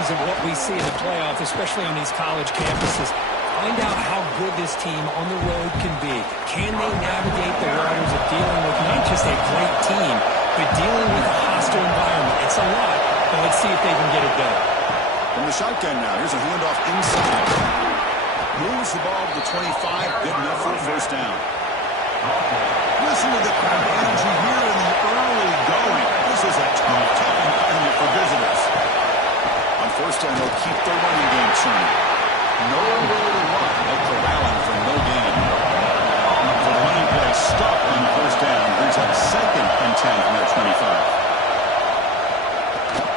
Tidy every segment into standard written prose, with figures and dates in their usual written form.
signs of what we see in the playoff, especially on these college campuses. Find out how good this team on the road can be. Can they navigate the waters of dealing with not just a great team, but dealing with a hostile environment? It's a lot, but let's see if they can get it done. From the shotgun now, here's a handoff inside. Moves the ball to the 25, good enough for a first down. Listen to the crowd energy here in the early going. This is a tough environment for visitors. On first down, they'll keep their running game churning. Nowhere to run, but corralling for no gain. So the running play stopped on first down, brings up 2nd and 10 from their 25.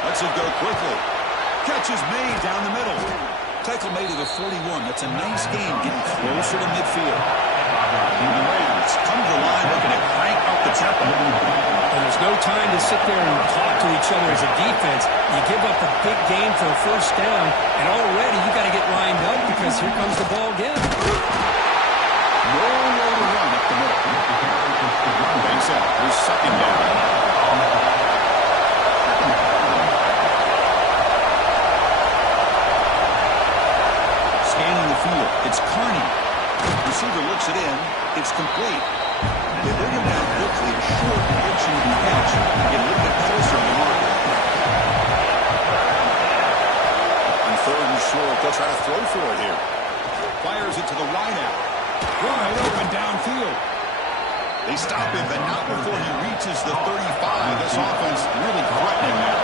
Lets it go quickly. Catch is made down the middle. Tackle made at the 41. That's a nice game, getting closer to midfield. The Rams come to the line looking to crank up the tempo. And there's no time to sit there and talk to each other as a defense. You give up a big gain for a first down, and already you got to get lined up because here comes the ball again. Nowhere to run up the middle. Banks out. Here's 2nd down. Scanning the field. It's Carney. Receiver looks it in. It's complete. They bring him down quickly. A short pitch into the catch. Get a little bit closer on the mark. On 3rd and short, they'll try to throw for it here. Fires it to the wide out. Wide open downfield. They stop him, but not before he reaches the 35. This offense really threatening now.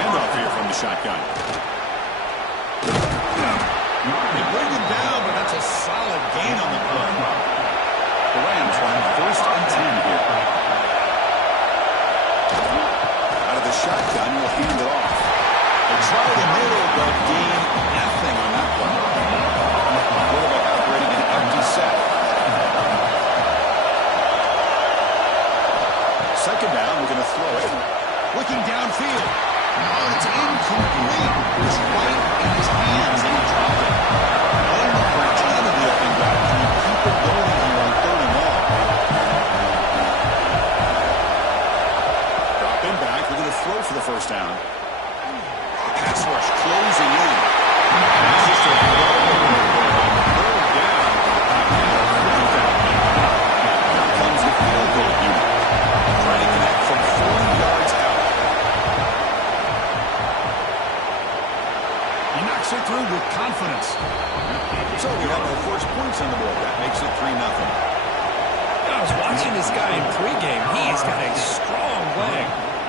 Handoff here from the shotgun. They bring him down, but that's a solid gain on the play. The Rams run 1st and 10 here. Out of the shotgun, will hand it off. They try the middle, but gain nothing on that one. Quarterback operating an empty set. 2nd down, we're going to throw it. Looking downfield. Oh, it's incomplete. It was right in his hands, and he dropped it. Unopportunity up and back. Can you keep it going here on 3rd and long? Drop in back. We're going to throw for the first down. Pass rush closing in. That's just a throw down. Here comes the field goal unit. Trying to connect from 40 yards out. He knocks it through with confidence. So we have our first points on the board. That makes it 3-0. I was watching this guy in pregame. He's got a strong leg.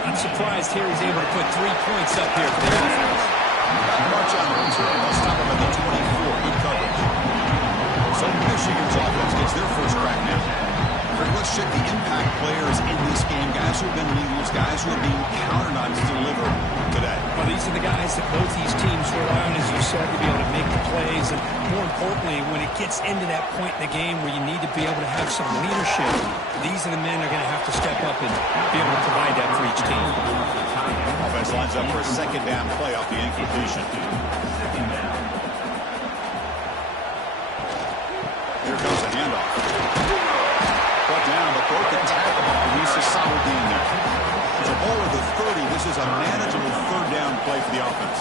I'm surprised here he's able to put 3 points up here for the offense. March on the return. They'll stop him at the 24. Good coverage. So Michigan's offense gets their first crack now. Let's check the impact players in this game. Guys who have been leaders, guys who are being counted on to deliver today. Well, these are the guys that both these teams rely on, as you said, to be able to make the plays. And more importantly, when it gets into that point in the game where you need to be able to have some leadership, these are the men that are going to have to step up and be able to provide that for each team. Offense lines up for a 2nd down play off the incompletion. Here comes a handoff. Brought down, but broken tackle. He's a solid gain there. It's a ball of the 30. This is a manageable 3rd down play for the offense.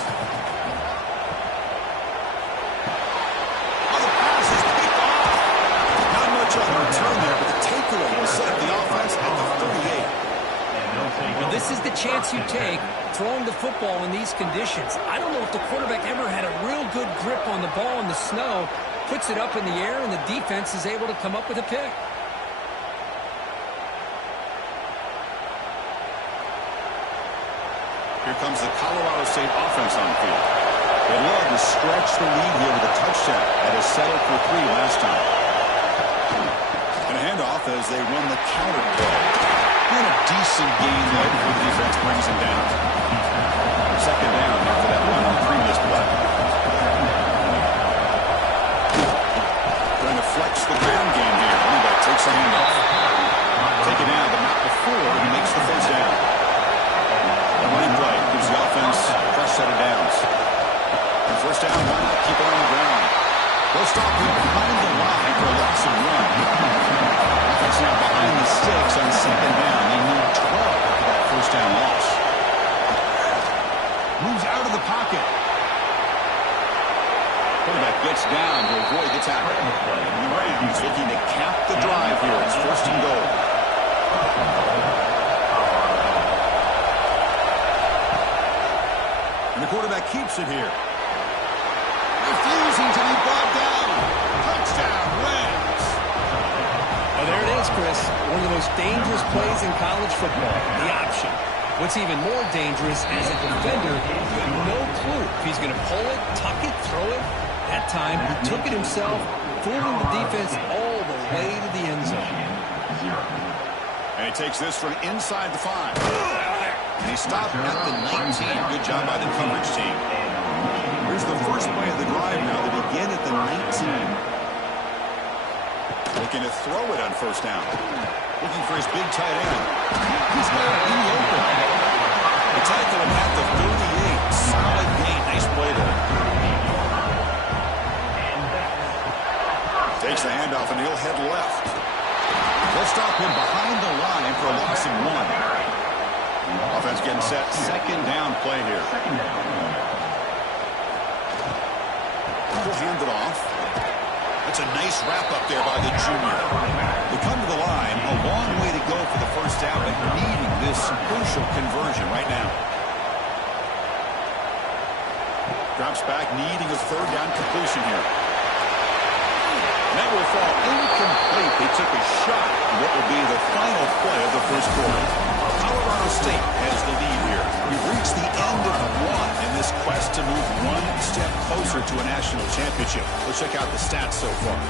Oh, the pass is picked off. Not much on the return there, but the takeaway will set up the offense at the 38. Well, this is the chance you take throwing the football in these conditions. I don't know if the quarterback ever had a real good grip on the ball in the snow, puts it up in the air, and the defense is able to come up with a pick. Here comes the Colorado State offense on the field. They love to stretch the lead here with a touchdown that has settled for 3 last time. And a handoff as they run the counter play. And a decent gain there before the defense brings him down. 2nd down after that run on the previous play. Trying to flex the ground game here. Running back takes a handoff. Take it down, but not before he makes the first down. The running play gives the offense a fresh set of downs. And first down, why not keep it on the ground? They'll stop him behind the line for a loss and run. Offense now behind the sticks on 2nd down. They need 12 for that first down loss. gets down to avoid the tackle. The Rams looking to cap the drive here. It's 1st and goal. And the quarterback keeps it here. Refusing to be brought down. Touchdown, Rams. Oh, there it is, Chris. One of the most dangerous plays in college football, the option. What's even more dangerous, as a defender, you have no clue if he's going to pull it, tuck it, throw it. That time, he took it himself, fooling the defense all the way to the end zone. And he takes this from inside the 5. And he stopped at the 19. Good job by the coverage team. Here's the first play of the drive now. They begin at the 19. Looking to throw it on 1st down. Looking for his big tight end. He's got it in the open. The tackle him at the 38. Solid gain. Nice play there. Takes the handoff and he'll head left. They'll stop him behind the line for a loss of 1. Offense getting set. 2nd down play here. He'll hand it off. That's a nice wrap up there by the junior. They come to the line. A long way to go for the 1st down, but needing this crucial conversion right now. Drops back, needing a 3rd down completion here. That will fall incomplete. They took a shot at what will be the final play of the 1st quarter. Colorado State has the lead here. We've reached the end of 1 in this quest to move 1 step closer to a national championship. Let's check out the stats so far.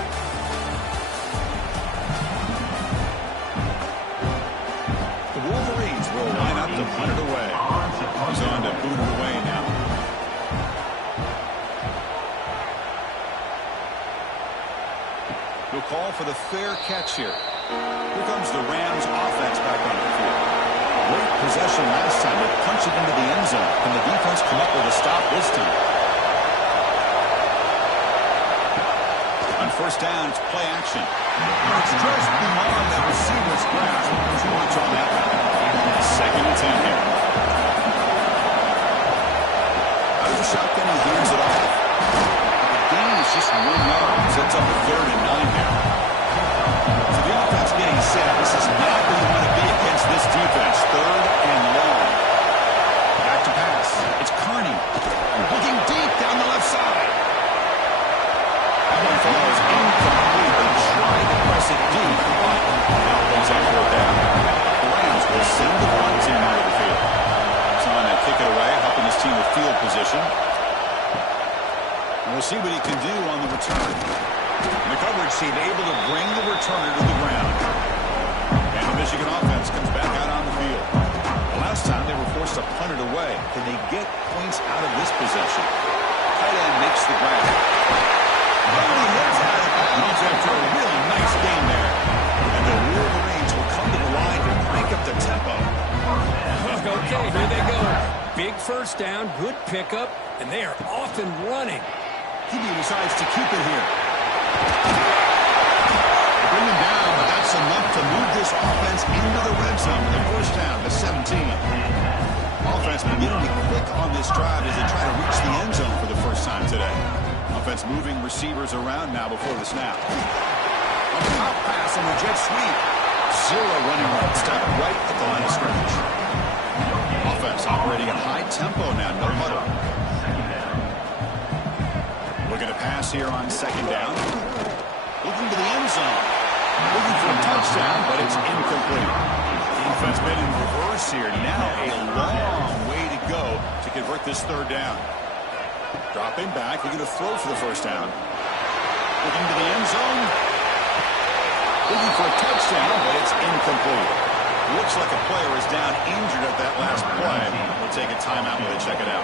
The Wolverines will line up to punt it away. He's on to boot it away now. We'll call for the fair catch here. Here comes the Rams offense back on the field. Great possession last time. They punch it into the end zone. Can the defense come up with a stop this time? On 1st down, it's play action. It's just beyond that receiver's grasp. Too much on that one. 2nd and 10 here. Out of the shotgun, he hands it off. The gain is just 1 yard. Sets up a 3rd and 9 here. So the offense getting set. This is not where you want to be against this defense. 3rd and long. Back to pass. It's Carney. Looking deep down the left side. That one follows incomplete. They tried to press it deep, but now goes after it down. The Rams will send the punt team out of the field. He's on to kick it away, helping his team with field position. And we'll see what he can do on the return. And the coverage team able to bring the returner to the ground. And the Michigan offense comes back out on the field. The last time they were forced to punt it away. Can they get points out of this possession? Tight end makes the grab. And he heads out of bounds after a really nice game there. And the Wolverines will come to the line to crank up the tempo. Okay, here they go. Big 1st down, good pickup, and they are off and running. He decides to keep it here. Bring him down, but that's enough to move this offense into the red zone with a 1st down to 17. Offense beginning to click on this drive as they try to reach the end zone for the 1st time today. Offense moving receivers around now before the snap. On the top pass on the jet sweep. 0 running room. Stop right at the line of scrimmage. Offense operating at high tempo now. No huddle. Looking to pass here on 2nd down. Looking to the end zone. Looking for a touchdown, but it's incomplete. Defense been in reverse here. Now a long way to go to convert this 3rd down. Dropping back. Looking to throw for the 1st down. Looking to the end zone. Looking for a touchdown, but it's incomplete. Looks like a player is down injured at that last play. We'll take a timeout while they check it out.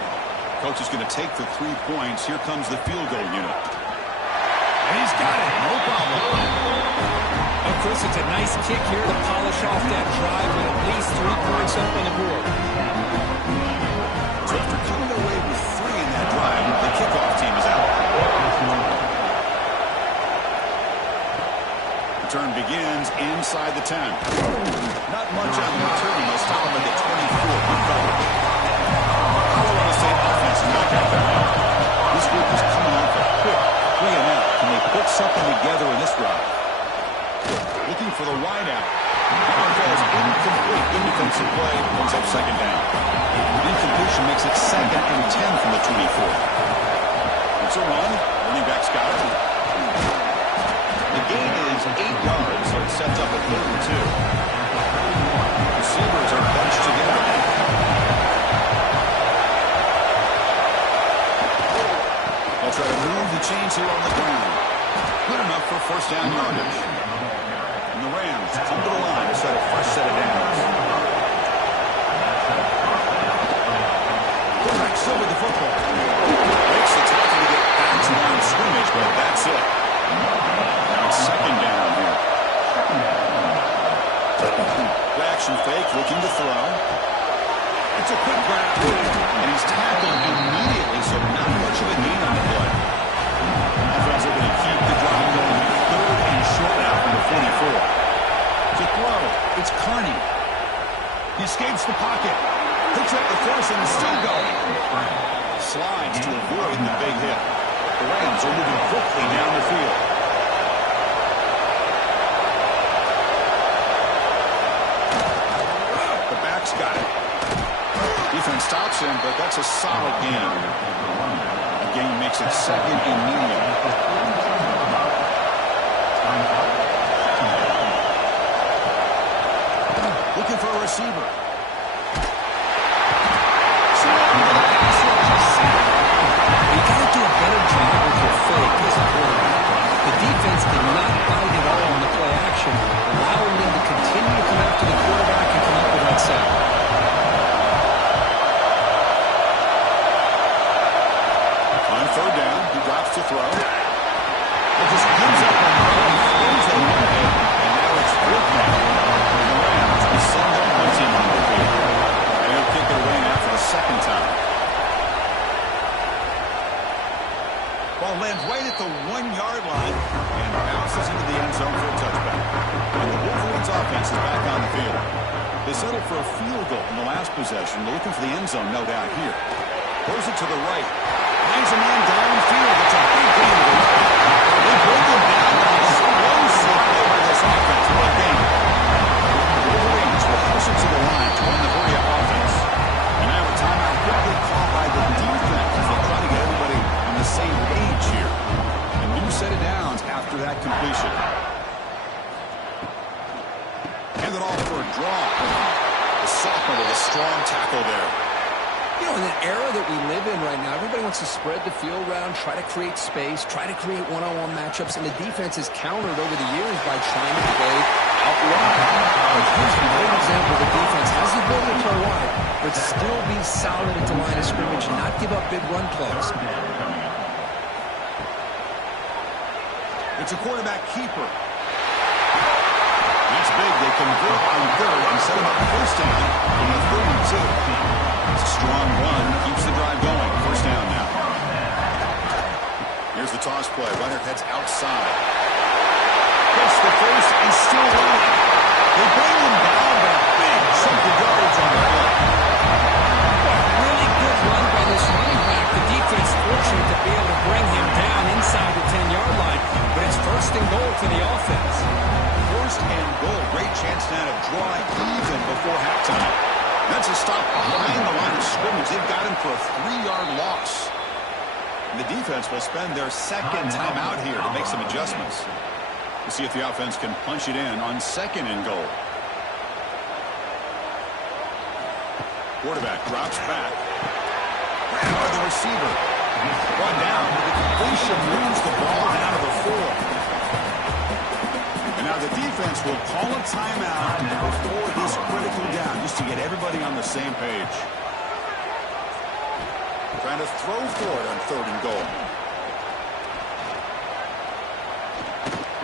Coach is going to take the 3 points. Here comes the field goal unit. And he's got it. No problem. Of course, it's a nice kick here to polish off that drive with at least 3 points up on the board. So after coming away with 3 in that drive, the kickoff team is out. Return begins inside the 10. Not much on the return. They'll stop him at the 24. Good cover. Colorado State offense not got that. This group is coming off a quick 3 drive. Looking for the wide out. That one falls incomplete. Good defensive play. Brings up second down. Incompletion makes it 2nd and 10 from the 24. It's a run. Running back's got it. The gain is 8 yards, so it sets up a 3rd and 2. Receivers are bunched together. They'll try to move the chains here on the ground. Good enough for first down yardage. And the Rams come to the line to set a fresh set of downs. Quarterback still with the football. Makes the tackle to get back to line of scrimmage, but that's it. Now it's second down here. Play action fake, looking to throw. It's a quick grab, and he's tackled immediately, so not much of a gain on the play. Offense are going to keep the drive going. 3rd and short now from the 44. To throw, it's Carney. He escapes the pocket. Picks up the force and is still going. Slides to avoid the big hit. The Rams are moving quickly down the field. The back's got it. Defense stops him, but that's a solid gain. The gain makes it 2nd and medium. Looking for a receiver. You got to do a better job with your fake as a quarterback. The defense did not bite at all on the play action, allowing them to continue to come after the quarterback and come up with that sack. On 3rd down, he drops to throw. It just gives up on the run, throws it away, and now it's 4th down. The Rams will send their punting on the field. And he'll kick it away now for the 2nd time. Ball lands right at the 1-yard line and bounces into the end zone for a touchback. And the Wolverines offense is back on the field. They settled for a field goal in the last possession. They're looking for the end zone, no doubt here. Throws it to the right. Finds a man downfield. It's a big gain to the right. They break him down on an explosive play by this offense. What a game. The Wolverines will push it to the line to run the hurry up offense. And now a timeout quickly called by the defense as they try to get everybody on the same page here. A new set of downs after that completion. Hand it off for a draw. The sophomore with a strong tackle there. You know, in the era that we live in right now, everybody wants to spread the field around, try to create space, try to create one-on-one matchups, and the defense has countered over the years by trying to play out wide. But here's a great example. The defense has the ability to play wide, but still be solid at the line of scrimmage and not give up big run plays. It's a quarterback keeper. That's big. They convert on 3rd and set him up first down from the 32. It's a strong run. Keeps the drive going. First down now. Here's the toss play. Runner heads outside. Gets the first and still running. They bring him down, but a big chunk of yards on the play. Really good run by this running back. The defense fortunate to be able to bring him down inside the 10-yard line, but it's 1st and goal for the offense. 1st and goal. Great chance now to draw even before halftime. That's a stop behind the line of scrimmage. They've got him for a 3-yard loss. And the defense will spend their 2nd timeout here to make some adjustments. To see if the offense can punch it in on 2nd and goal. Quarterback drops back. Grabbed by the receiver. Brought down, but the completion moves the ball down to the 4. And now the defense will call a timeout before this critical down, just to get everybody on the same page. Trying to throw for it on 3rd and goal.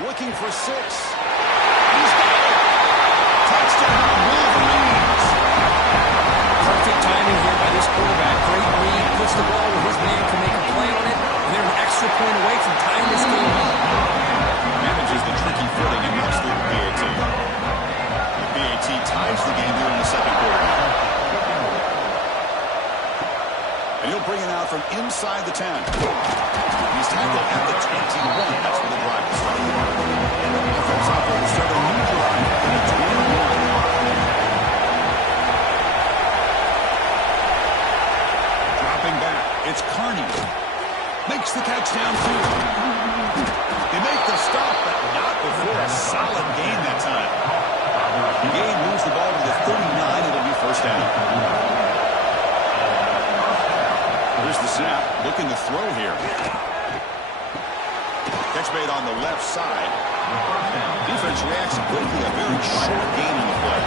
Looking for 6. He's got it. Touchdown, Wolverines. Perfect timing here by this quarterback. Great read. Puts the ball where his man can make a play on it. And they're an extra point away from tying this game up. Manages the tricky footing and knocks through the PAT. The PAT ties the game here in the 2nd quarter. And he'll bring it out from inside the 10. He's tackled at the 21. That's where the drive is starting. off to start a new drive at 21. Dropping back, it's Carney. Makes the catch downfield. They make the stop, but not before a solid gain that time. The gain moves the ball to the 39. It'll be first down. Here's the snap. Looking to throw here. Catch made on the left side. Defense reacts quickly. A very short gain on the play.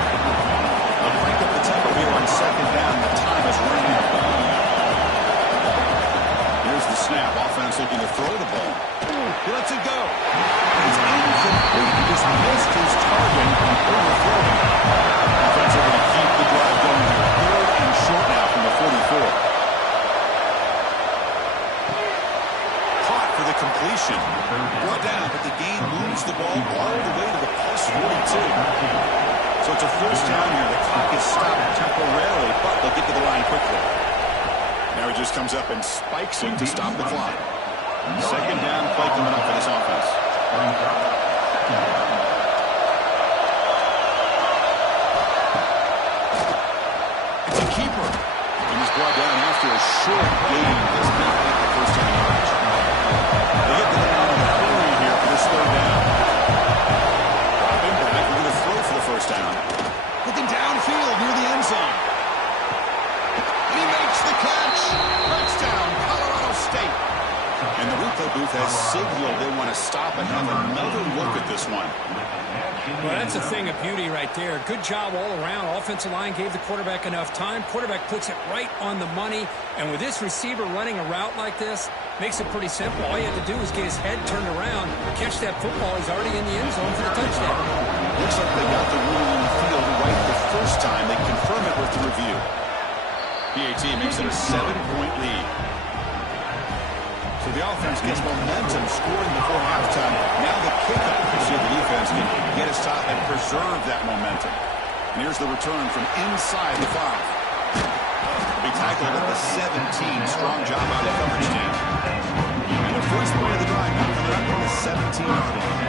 They'll crank up the tempo here on second down. The time is running out. Here's the snap. Offense looking to throw the ball. He lets it go. It's incomplete. He just missed his target overthrowing. Offense are going to keep the drive going here. Third and short now from the 44. Caught for the completion. Brought down, but the gain moves the ball all the way to the plus 42. So it's a first down here. The clock is stopped temporarily, but they'll get to the line quickly. Now he just comes up and spikes it to stop the clock. Second down play coming up for this offense. It's a keeper. And he's brought down after a short gain. Does not make the first down yardage. They get the line on the hurry here for this third down. Dropping back. We're going to throw for the first down. Looking downfield near the end zone. And he makes the catch. Touchdown, Colorado State. And the replay booth has signaled they want to stop and have another look at this one. Well, that's a thing of beauty right there. Good job all around. Offensive line gave the quarterback enough time. Quarterback puts it right on the money. And with this receiver running a route like this, makes it pretty simple. All you have to do is get his head turned around, catch that football. He's already in the end zone for the touchdown. Looks like they got the rule in the field right the first time. They confirm it with the review. PAT makes it a 7-point lead. So the offense gets momentum, scoring before halftime. Now the kickoff to see if the defense can get a stop and preserve that momentum. And here's the return from inside the 5. Big tackle at the 17. Strong job by the coverage team. And the first play of the drive now coming up on the 17-yard line.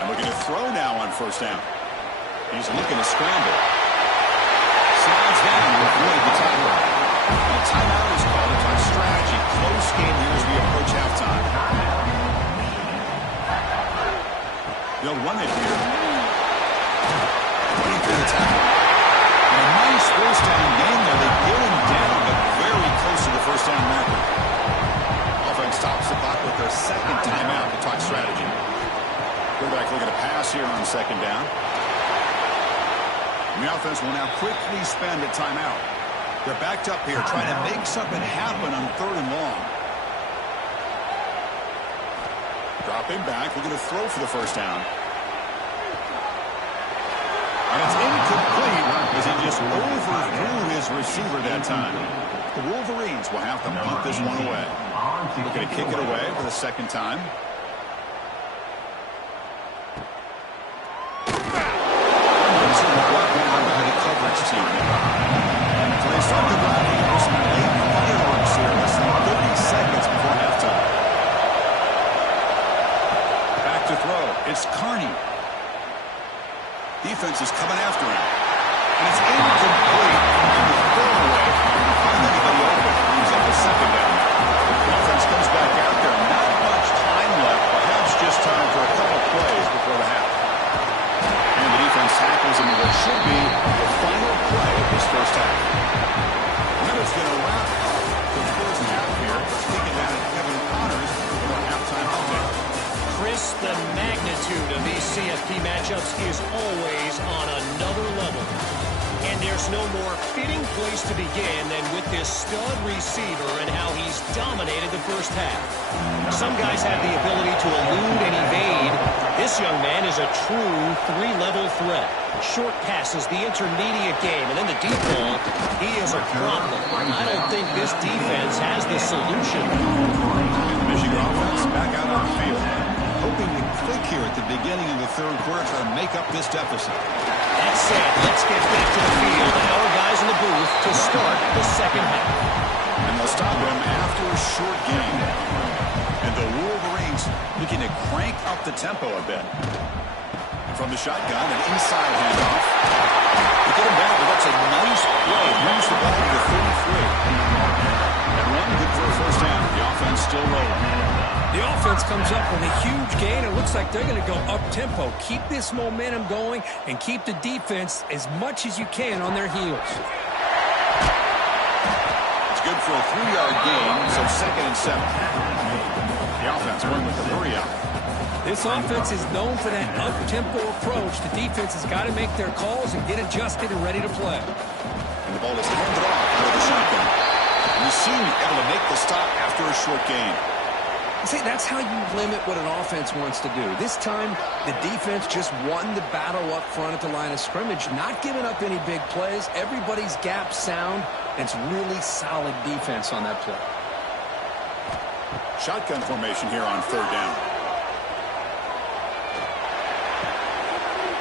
And looking to throw now on first down. He's looking to scramble. Slides down to avoid the tackle. And a timeout is called. A tough strategy. Close game here as we approach halftime. They'll run it here. Running through the tackle. And a nice first down gain there. They get him down, but very close to the first down marker. Offense stops the clock with their second timeout to talk strategy. Quarterback looking to pass here on second down. And the offense will now quickly spend a timeout. They're backed up here, trying to make something happen on third and long. Dropping back, looking to throw for the first down. And it's incomplete as he just overthrew his receiver that time. The Wolverines will have to punt this one away. Looking to kick it away for the second time. Team. So they start the drive with some late fireworks here. Less than 30 seconds before halftime. Back to throw. It's Carney. Defense is coming after him. And it's incomplete. And the throwaway. Find anybody open. He's up the second down. The offense comes back out there. Not much time left. Perhaps just time for a couple plays before the half. And the defense tackles him in what should be the final play of this first half. And that is going to wrap up the first half here. Taking down at Kevin Connors for our halftime update. Chris, the magnitude of these CFP matchups is always on another level. And there's no more fitting place to begin than with this stud receiver and how he's dominated the first half. Some guys have the ability to elude and evade. This young man is a true three-level threat. Short passes, the intermediate game, and then the deep ball. He is a problem. I don't think this defense has the solution. The Michigan offense back out on the field. Hoping to click here at the beginning of the third quarter to make up this deficit. That said, let's get back to the field and our guys in the booth to start the second half. And they'll stop him after a short gain. And the Wolverines looking to crank up the tempo a bit. From the shotgun, an inside handoff. To get him down, but that's a nice play. Moves the ball to the 33. And one good for a first down. The offense still rolling. The offense comes up with a huge gain. It looks like they're going to go up-tempo. Keep this momentum going and keep the defense as much as you can on their heels. It's good for a 3-yard gain, so 2nd and 7. The offense went with the hurry-up. This offense is known for that up-tempo approach. The defense has got to make their calls and get adjusted and ready to play. And the ball is handed off out of the shotgun. And the senior able to make the stop after a short gain. See, that's how you limit what an offense wants to do. This time, the defense just won the battle up front at the line of scrimmage, not giving up any big plays. Everybody's gap sound, and it's really solid defense on that play. Shotgun formation here on 3rd down.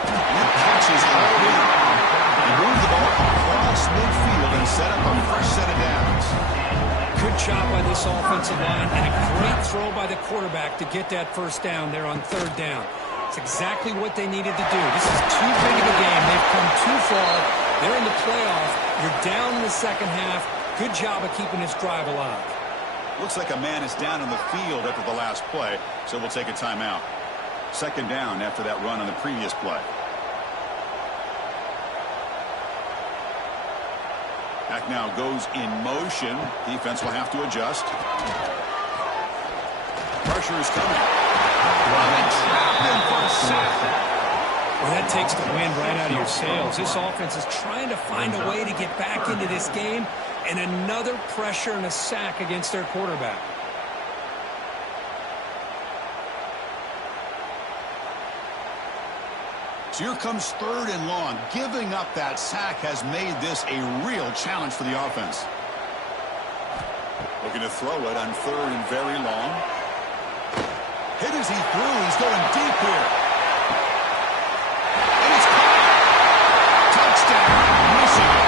That catch is hauled in. He moved the ball across midfield and set up a fresh set of downs. Good job by this offensive line and a great throw by the quarterback to get that first down there on 3rd down. It's exactly what they needed to do. This is too big of a game. They've come too far. They're in the playoff. You're down in the second half. Good job of keeping this drive alive. Looks like a man is down on the field after the last play, so we'll take a timeout. 2nd down after that run on the previous play. Back now goes in motion. Defense will have to adjust. Pressure is coming. Well, that takes the wind right out of your sails. This offense is trying to find a way to get back into this game, and another pressure and a sack against their quarterback. So here comes 3rd and long. Giving up that sack has made this a real challenge for the offense. Looking to throw it on 3rd and very long. Hit as he threw. He's going deep here. And it's caught. Touchdown. Michigan.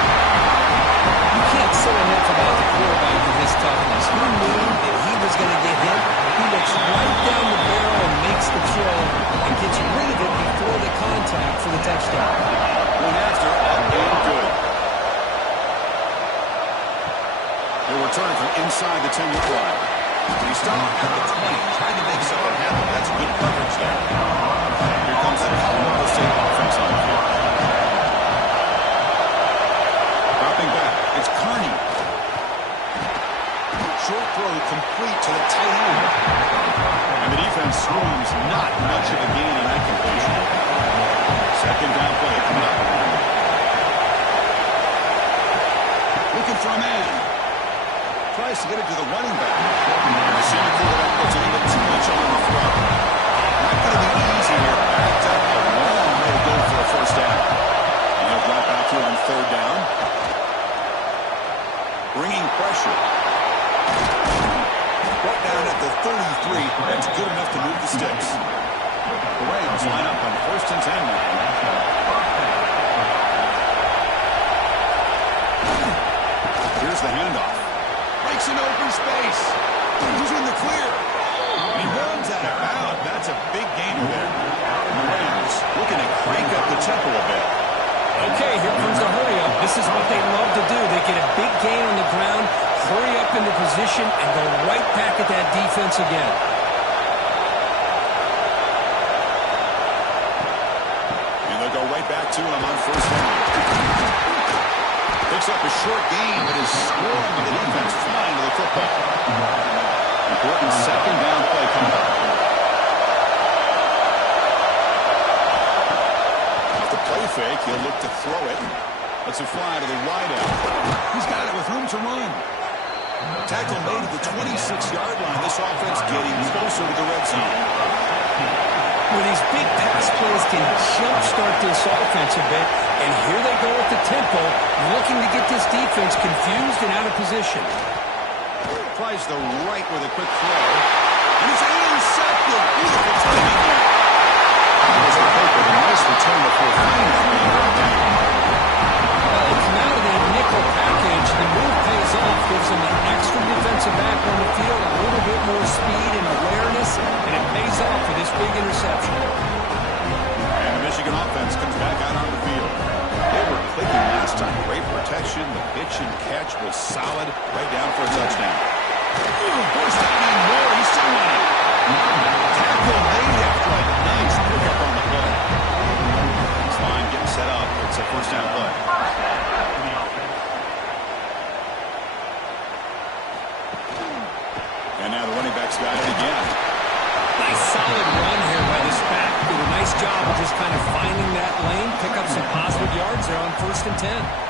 You can't say enough about the quarterback and his toughness. He knew that he was going to get hit. He looks right down the barrel and makes the throw and gets rid of it before the contact for the touchdown. One after, up and good. They return from inside the 10-yard line. He stopped at the 20, trying to make something happen. That's good coverage there. Here comes the Colorado State offense on the field. Dropping back, it's Kearney. Short throw complete to the tight end. And the defense swarms not much of a gain on that completion. 2nd down play coming up. Looking for a man. Tries to get it to the running back. And the senior quarterback puts a little bit too much on the throw. Not going to be easy here. Backed up a long way to go for a first down. And he'll drop back here on 3rd down. Bringing pressure. Right down at the 33. That's good enough to move the sticks. The Rams line up on 1st and 10 now. Here's the handoff. Breaks an open space. He's in the clear. He runs out of bounds. That's a big gainer there. And the Rams looking to crank up the tempo a bit. Okay, here comes the hurry-up. This is what they love to do. They get a big gain on the ground, hurry up into position, and go right back at that defense again. And they'll go right back to him on 1st down. Picks up a short gain, but is scoring with the defense flying to the football. Important 2nd down play coming up. Off the play fake, he'll look to throw it. Lets it fly to the wide out. He's got it with room to run. Tackle made at the 26-yard line. This offense getting closer to the red zone. Well, these big pass plays can jumpstart this offense a bit, and here they go at the tempo, looking to get this defense confused and out of position. Tries the right with a quick throw. And it's intercepted. Beautiful timing there. There's a hope of a nice return before finally being brought down. Well, they come out of that nickel package. The move pays off, gives them an extra Play-action catch was solid, right down for a touchdown. First down and more. He's still running. Tackle made after a nice pickup on the play. This line getting set up. It's a first down play. And now the running back's got it again. Nice solid run here by this back. Did a nice job of just kind of finding that lane, pick up some positive yards there on 1st and 10.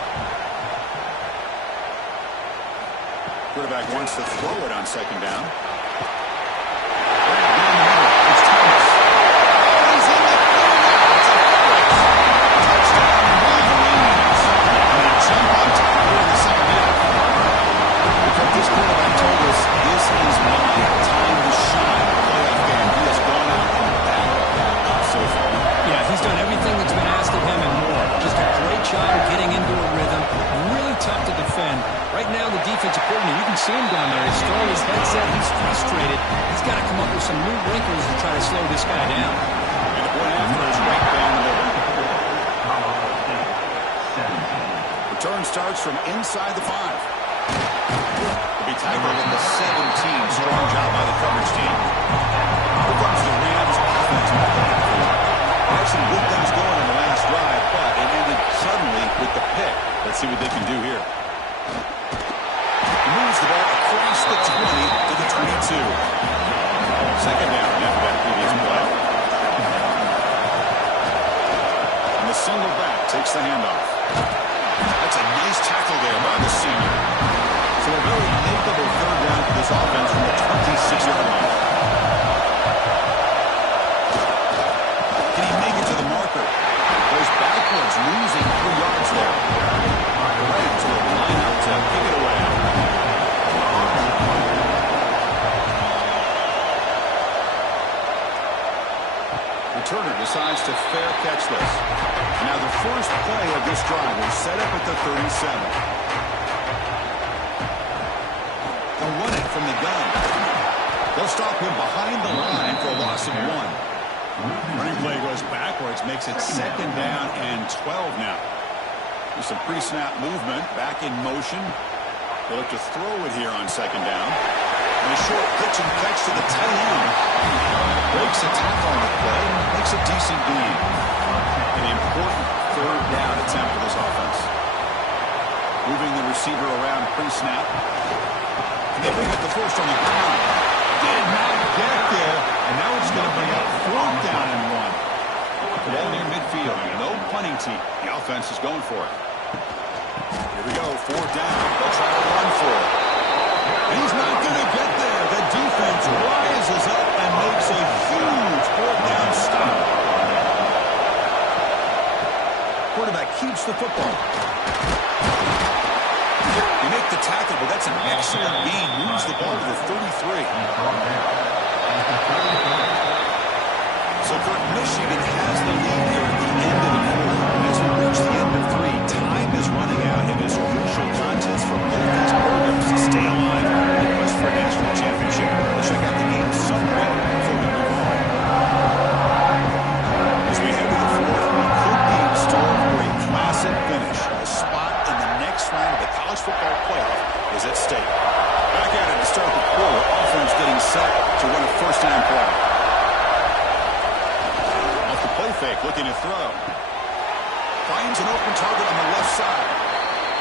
Quarterback wants to throw it on 2nd down. See him down there. He's throwing his headset. He's frustrated. He's got to come up with some new wrinkles to try to slow this guy down. And the point after is right down the middle. Return starts from inside the 5. Will be tackled at the 17. Strong job by the coverage team. Here comes the Rams offense. They had some good things going in the last drive, but it ended suddenly with the pick. Let's see what they can do here. Moves the ball across the 20 to the 22. 2nd down after that previous play. And the single back takes the handoff. That's a nice tackle there by the senior. So a very makeable 3rd down for this offense from the 26-yard line. Can he make it to the marker? Goes backwards, losing 3 yards there. The Rams will line up to kick it away. Turner decides to fair catch this. Now the first play of this drive will set up at the 37. They'll run it from the gun. They'll stop him behind the line for a loss of 1. Running play goes backwards, makes it 2nd down and 12 now. There's some pre-snap movement, back in motion. They'll look to throw it here on 2nd down. And a short pitch and catch to the tight end. Breaks a tackle on the play, makes a decent gain. An important 3rd down attempt for this offense. Moving the receiver around pre-snap. And they bring up the first on the ground. Did not get there, and now it's going to bring up 4th down and 1. Ball near midfield, no punting team. The offense is going for it. Here we go, 4th down. They'll try to run for it. And he's not going to get there. The defense rises up and makes a huge 4th down stop. Quarterback keeps the football. You make the tackle, but that's an excellent gain. Moves the ball to the 33. So for Michigan has the lead here at the end of the quarter. As we reach the end of 3, time is running out in this crucial contest for both these programs to stay alive in the quest for a national championship. Let's check out the game somewhat before we move on. As we head to the 4th, we could be in store for a classic finish. A spot in the next round of the college football playoff is at stake. Back at it to start the quarter. Offense getting set to run a first down play. Off the play fake, looking to throw. Finds an open target on the left side.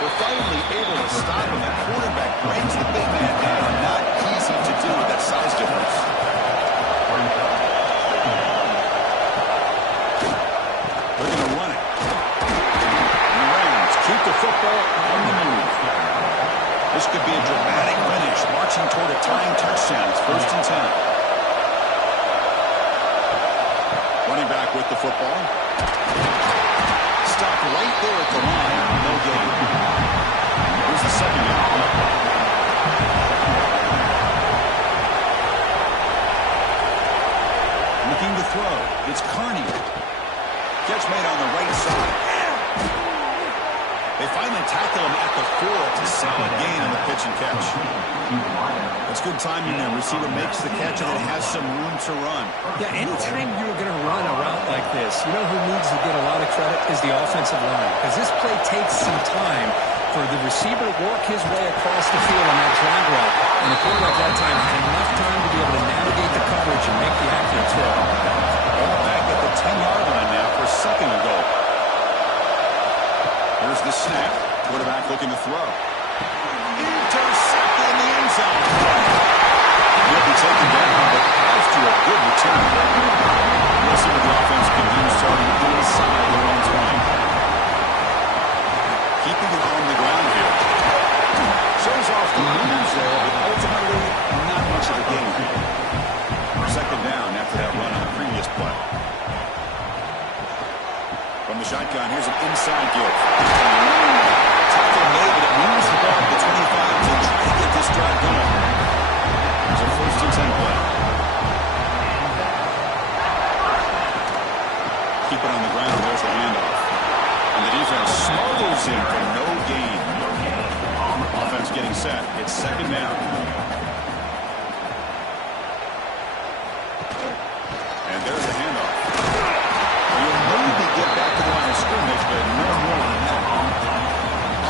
They're finally able to stop him. The quarterback brings the big man down. Not easy to do with that size difference. They're going to run it. And the Rams keep the football on the move. This could be a dramatic finish, marching toward a tying touchdown. It's 1st and 10. Running back with the football. Stopped right there at the line. No gain. Here's the 2nd down. Looking to throw. It's Carney. Catch made on the right side. They finally tackle him at the 4. It's a solid gain on the pitch and catch. That's good timing there. Receiver makes the catch and it has some room to run. Yeah, anytime you're going to run a route like this, you know who needs to get a lot of credit is the offensive line. Because this play takes some time for the receiver to work his way across the field on that drag route. And the quarterback that time had enough time to be able to navigate the coverage and make the accurate throw. Ball back at the 10-yard line now for second and goal. Here's the snap. Quarterback looking to throw. Intercepted in the end zone. He'll be taken down, but has to a good return. We'll see what the offense can do starting inside their own 20. Keeping it on the ground here. Shows off the moves there, but ultimately not much of a gain. Second down after that run on the previous play. From the shotgun, here's an inside give. Tackle made, but it moves the ball to the 25 to try to get this drive going. There's a first and 10 play. Keep it on the ground. There's the handoff. And the defense smothers him for no gain. Offense getting set. It's second down. And there's the handoff. You'll maybe get back to the line of scrimmage, but no more than that.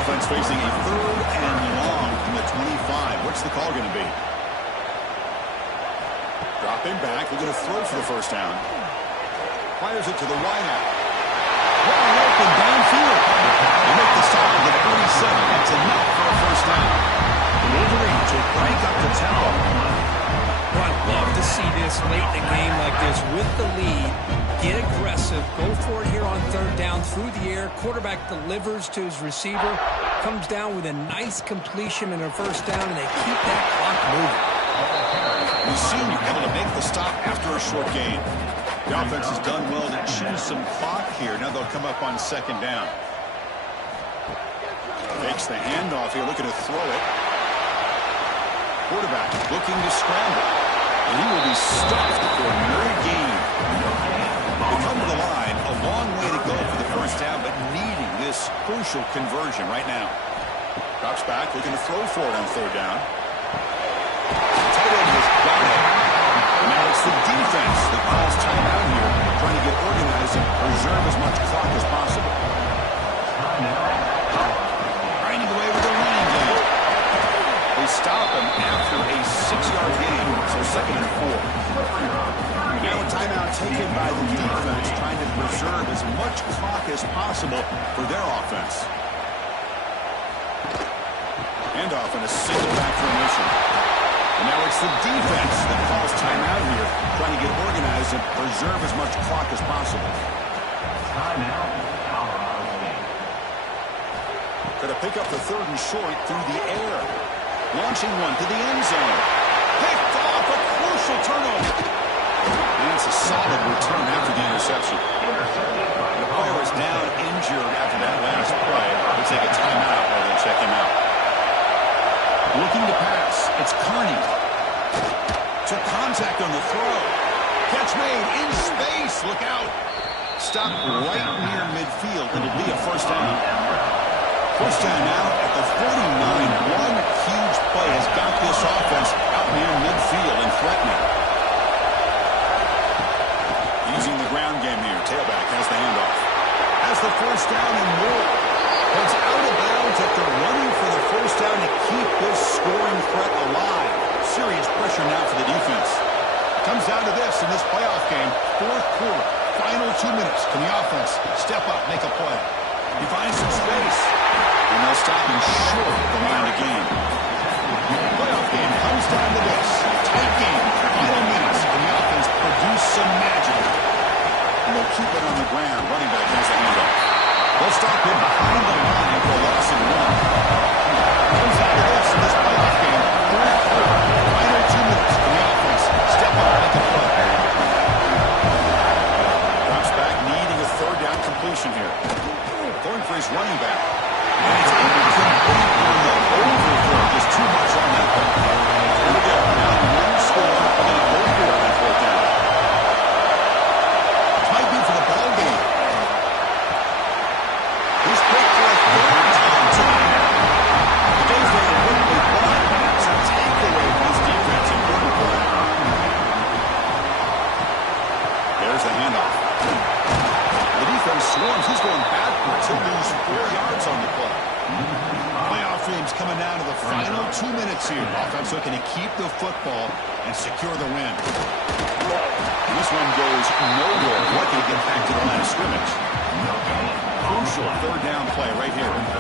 Offense facing a third and long from the 25. What's the call going to be? Dropping back. We're going to throw for the first down. Fires it to the wideout. Wide open downfield. They make the stop at the 47. That's enough for a first down. The Wolverines will break up the tempo. Well, I'd love to see this late in the game like this with the lead. Get aggressive. Go for it here on third down through the air. Quarterback delivers to his receiver. Comes down with a nice completion and a first down, and they keep that clock moving. We've seen you able to make the stop after a short gain. The offense has done well to chew some clock here. Now they'll come up on second down. Takes the handoff here, looking to throw it. Quarterback looking to scramble. And he will be stuffed for no gain. They come to the line, a long way to go for the first down, but needing this crucial conversion right now. Drops back, looking to throw for it on third down. Tight end has got it. Now it's the defense that calls timeout here, trying to get organized and preserve as much clock as possible. Grinding away with the running game. They stop him after a 6-yard gain, so second and 4. Now a timeout taken by the defense, trying to preserve as much clock as possible for their offense. Handoff and a single back formation. And now it's the defense that calls timeout here, trying to get organized and preserve as much clock as possible. Timeout. Going to pick up the third and short through the air. Launching one to the end zone. Picked off, a crucial turnover. And it's a solid return after the interception. The player is down injured after that last play. We'll take a timeout while they check him out. Looking to pass. It's Carney. Took contact on the throw. Catch made in space. Look out. Stopped right near midfield. It'll be a first down. First down now at the 49. One huge play has got this offense out near midfield and threatening. Using the ground game here. Tailback has the handoff. Has the first down and more. It's out of bounds after running for the first down to keep this scoring threat alive. Serious pressure now for the defense. Comes down to this in this playoff game. Fourth quarter. Final 2 minutes. Can the offense step up, make a play? He finds some space. And they'll stop him short of the line of game. Playoff game comes down to this. Tight game. Final minutes. Can the offense produce some magic? And they'll keep it on the ground. Running back has the handoff. They'll stop him behind the line for a loss of 1. Comes down to this in this playoff game. Fourth quarter. Final 2 minutes. Can the offense step up, make a play? Drops back, needing a third down completion here. Going for his running back. And it's incomplete on the overthrow. Just too much on that one. Here we go. Now one score. They're going to go for it on fourth down. This might be for the ball game. He's picked for a third time. down to the final 2 minutes here. Offense looking to keep the football and secure the win. This one goes nowhere. Lucky to get back to the line of scrimmage. Crucial third down play right here.